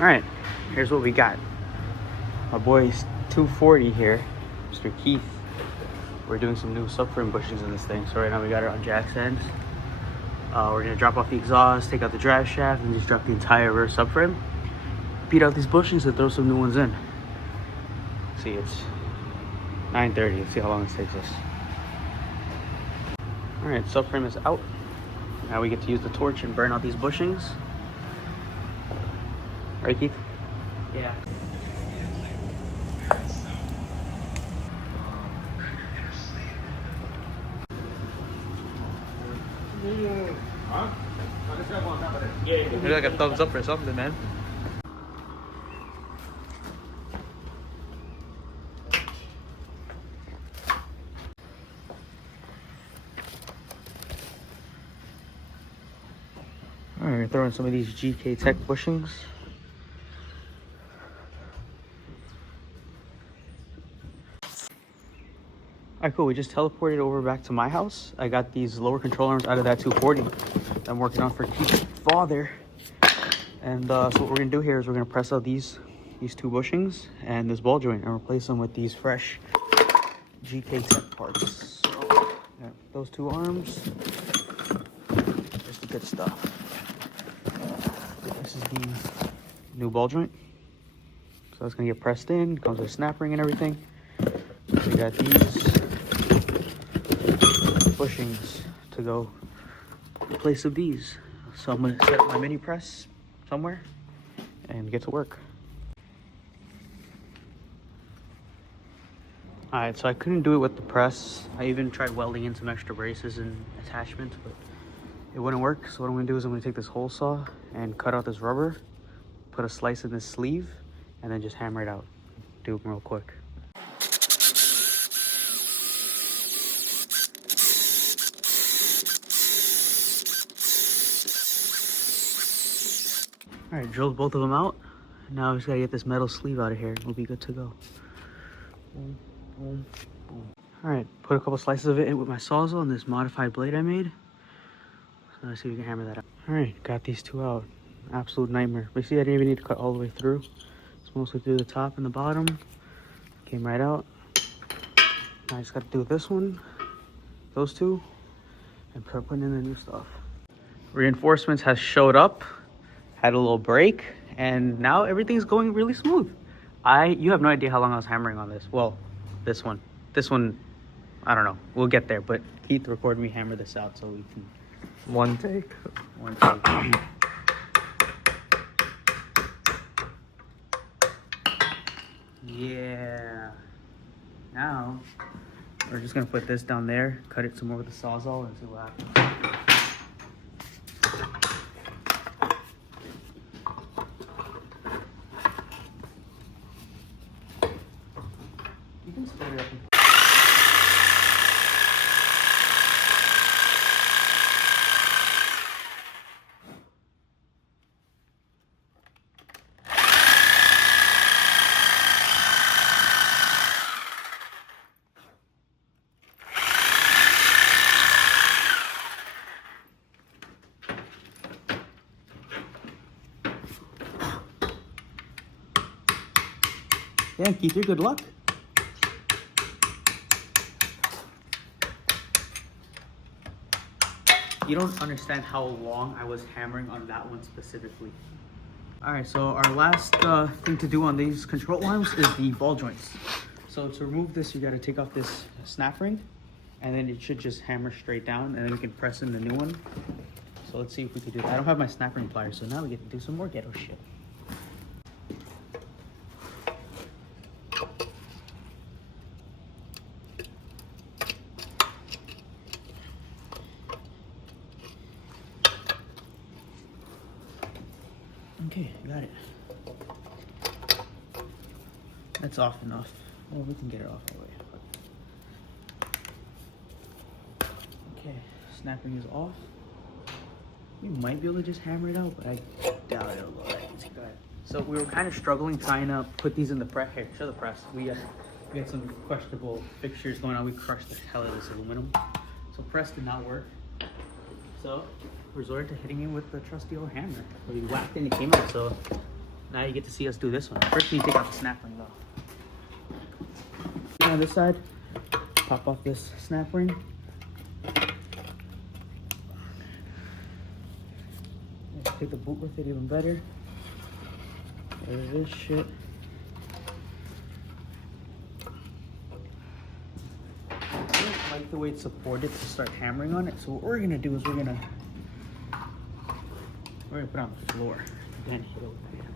All right, here's what we got. My boy's 240 here, Mr. Keith. We're doing some new subframe bushings in this thing. So right now we got it on jack's ends. We're gonna drop off the exhaust, take out the drive shaft, and just drop the entire rear subframe. Beat out these bushings and throw some new ones in. See, it's 9:30. Let's see how long this takes us. All right, subframe is out. Now we get to use the torch and burn out these bushings. Right, Keith? Yeah. Maybe like a thumbs up or something, man. Alright, we're throwing some of these GKTech bushings. Alright, cool. We just teleported over back to my house. I got these lower control arms out of that 240 that I'm working on for Keith's father. And so what we're going to do here is we're going to press out these two bushings and this ball joint and replace them with these fresh GKTech parts. So, yeah, those two arms, just the good stuff. This is the new ball joint. So it's going to get pressed in, comes with a snap ring and everything. So we got these bushings to go in place of these. So I'm going to set up my mini press somewhere and get to work. Alright, so I couldn't do it with the press. I even tried welding in some extra braces and attachments, but it wouldn't work. So what I'm going to do is I'm going to take this hole saw and cut out this rubber, put a slice in this sleeve, and then just hammer it out. Do it real quick. All right, drilled both of them out. Now I just gotta get this metal sleeve out of here. We'll be good to go. Boom, boom, boom. All right, put a couple slices of it in with my sawzall and this modified blade I made. So let's see if we can hammer that out. All right, got these two out. Absolute nightmare. But see, I didn't even need to cut all the way through. It's mostly through the top and the bottom. Came right out. Now I just gotta do this one, those two, and start putting in the new stuff. Reinforcements has showed up. Had a little break, and now everything's going really smooth. You have no idea how long I was hammering on this. Well, this one, I don't know. We'll get there, but Keith recorded me hammer this out so we can. One take. Yeah. Now, we're just gonna put this down there, cut it some more with the sawzall, and see what happens. You can split it up. Yeah, Keith, you're good luck. You don't understand how long I was hammering on that one specifically. All right, so our last thing to do on these control arms is the ball joints. So to remove this, you got to take off this snap ring, and then it should just hammer straight down, and then we can press in the new one. So let's see if we can do that. I don't have my snap ring pliers, so now we get to do some more ghetto shit. Okay, got it. That's off enough. Well, we can get it off the way. Okay, snapping is off. We might be able to just hammer it out, but I doubt it'll go that easy. Go ahead. So we were kind of struggling trying to put these in the press. Here, show the press. We had some questionable fixtures going on. We crushed the hell out of this aluminum. So press did not work. So resorted to hitting it with the trusty old hammer. We whacked and it came out. So Now you get to see us do this one. First, we take out the snap ring though. On this side, pop off this snap ring. Take the boot with it even better. There's this shit. I don't like the way it's supported to start hammering on it. So what we're gonna do is we're gonna put it on the floor, then hit it with the hammer.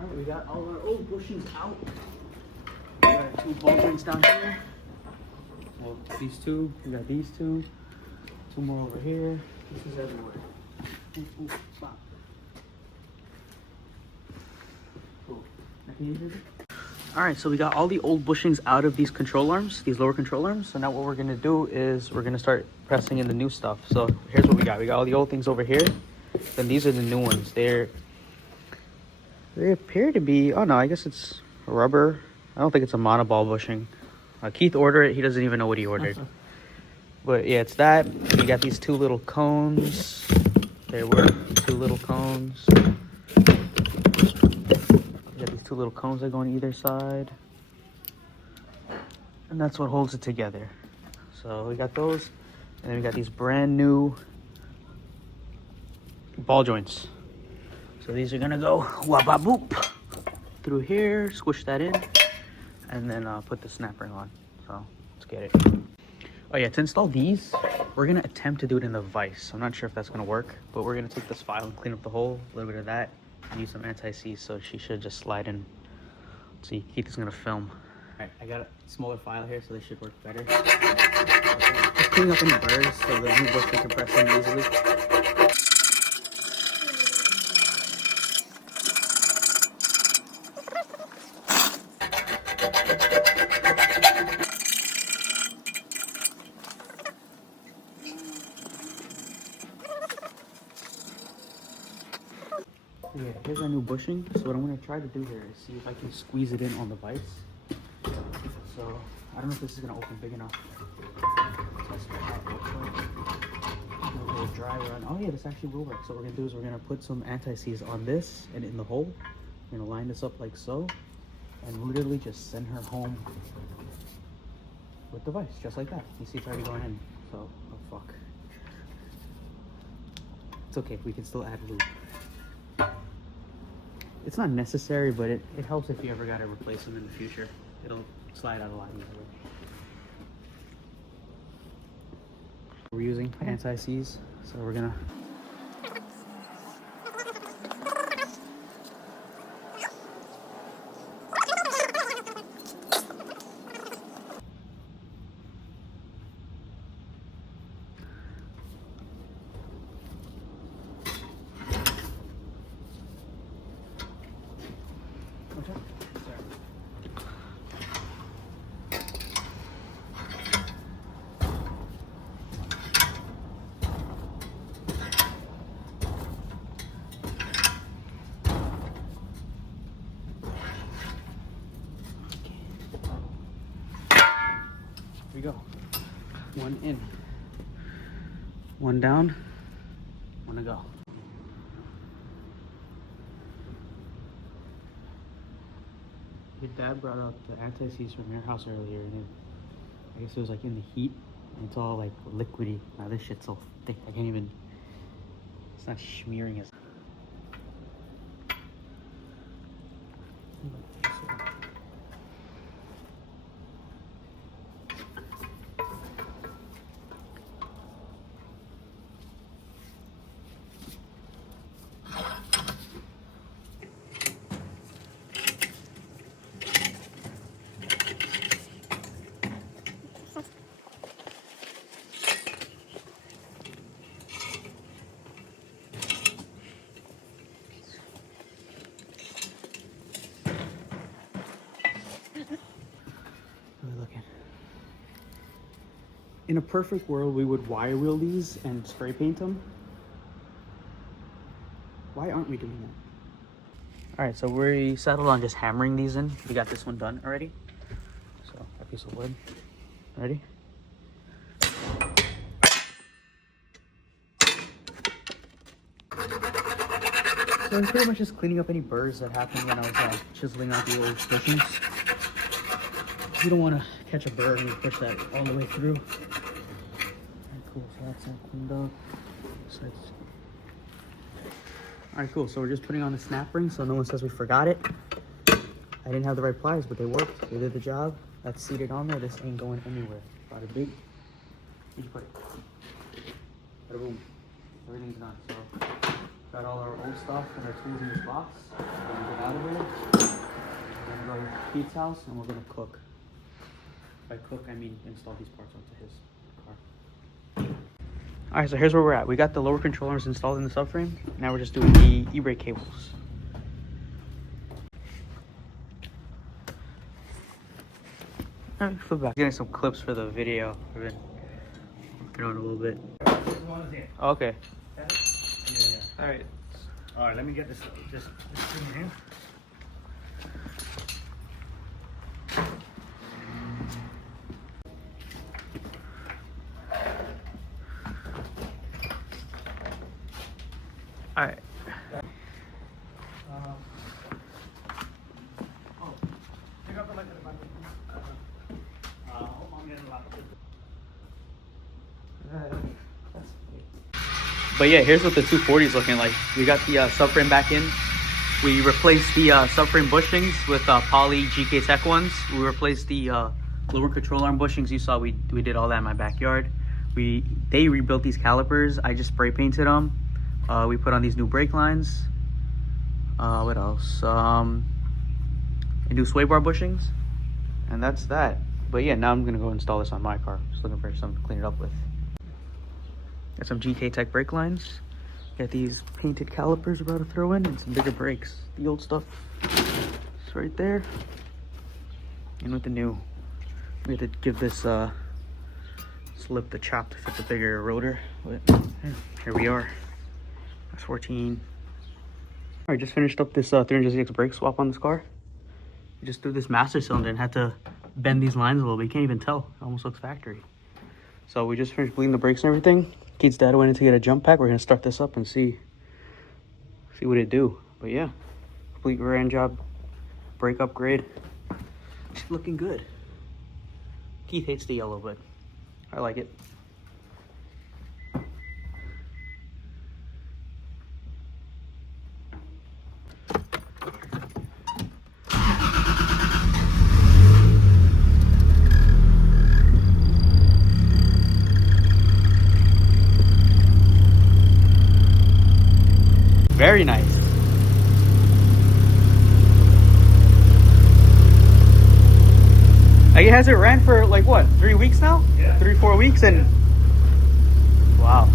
All right, we got all our old bushings out. We got our 2 ball joints down here. Well, these 2. We got these 2. 2 more over here. This is everywhere. Ooh, bop. Cool. All right, so we got all the old bushings out of these control arms, these lower control arms. So now what we're gonna do is we're gonna start pressing in the new stuff. So here's what we got. We got all the old things over here. Then these are the new ones. They appear to be, oh no, I guess it's rubber. I don't think it's a monoball bushing. Keith ordered it. He doesn't even know what he ordered. But yeah, it's that. We got these 2 little cones. There were 2 little cones. We got these 2 little cones that go on either side. And that's what holds it together. So we got those. And then we got these brand new ball joints. So these are gonna go wabba boop through here, squish that in, and then put the snap ring on. So let's get it. Oh yeah, to install these, we're gonna attempt to do it in the vise. I'm not sure if that's gonna work, but we're gonna take this file and clean up the hole, a little bit of that, and use some anti-seize, so she should just slide in. Let's see, Keith is gonna film. All right, I got a smaller file here, so this should work better. Just clean up any burrs so the new bushing can press in easily. Yeah, here's our new bushing. So what I'm gonna try to do here is see if I can squeeze it in on the vise. So I don't know if this is gonna open big enough. Test it out real quick. A little dry run. Oh yeah, this actually will work. So what we're gonna do is we're gonna put some anti-seize on this and in the hole. We're gonna line this up like so, and literally just send her home with the vise, just like that. You see it's already going in. So, oh fuck. It's okay, we can still add lube. It's not necessary, but it helps if you ever gotta replace them in the future. It'll slide out a lot easier. We're using anti-seize, so we're gonna Here we go. 1 in. 1 down. 1 to go. Your dad brought out the anti-seize from your house earlier, and I guess it was like in the heat, and it's all like liquidy. Now this shit's so thick, I can't even, it's not smearing as. In a perfect world, we would wire wheel these and spray paint them. Why aren't we doing that? All right, so we settled on just hammering these in. We got this one done already. So a piece of wood. Ready? So it's pretty much just cleaning up any burrs that happened when I was chiseling out the old bushings. You don't want to catch a burr and you push that all the way through. Alright, cool. So that's all cleaned up. Alright, cool. So we're just putting on the snap ring so no one says we forgot it. I didn't have the right pliers, but they worked. They did the job. That's seated on there. This ain't going anywhere. Bada big. Where'd you put it? Bada boom. Everything's done. So got all our old stuff and our tools in this box. We're gonna get out of here. We're gonna go to Pete's house and we're gonna cook. By cook, I mean install these parts onto his car. Alright, so here's where we're at. We got the lower controllers installed in the subframe. Now we're just doing the e-brake cables. Alright, flip back. Getting some clips for the video. We've been working on a little bit. Okay. Yeah. Alright. Alright, let me get this thing in. Alright. Pick up the light at the back. I'm getting a lot of But yeah, here's what the 240 is looking like. We got the subframe back in. We replaced the subframe bushings with poly GKTech ones. We replaced the lower control arm bushings. You saw we did all that in my backyard. They rebuilt these calipers. I just spray painted them. We put on these new brake lines. What else? And new sway bar bushings. And that's that. But yeah, now I'm gonna go install this on my car. Just looking for something to clean it up with. Got some GKTech brake lines. Got these painted calipers we're about to throw in and some bigger brakes. The old stuff is right there. And with the new, we had to give this slip the chop to fit the bigger rotor. But here we are. S14. Alright, just finished up this 300ZX brake swap on this car. We just threw this master cylinder and had to bend these lines a little bit. You can't even tell. It almost looks factory. So we just finished bleeding the brakes and everything. Keith's dad went in to get a jump pack. We're gonna start this up and see what it do. But yeah, complete rear end job, brake upgrade. It's looking good. Keith hates the yellow, but I like it. Very nice. Like, it hasn't ran for like what, 3 weeks now? Yeah. 3-4 weeks, and wow.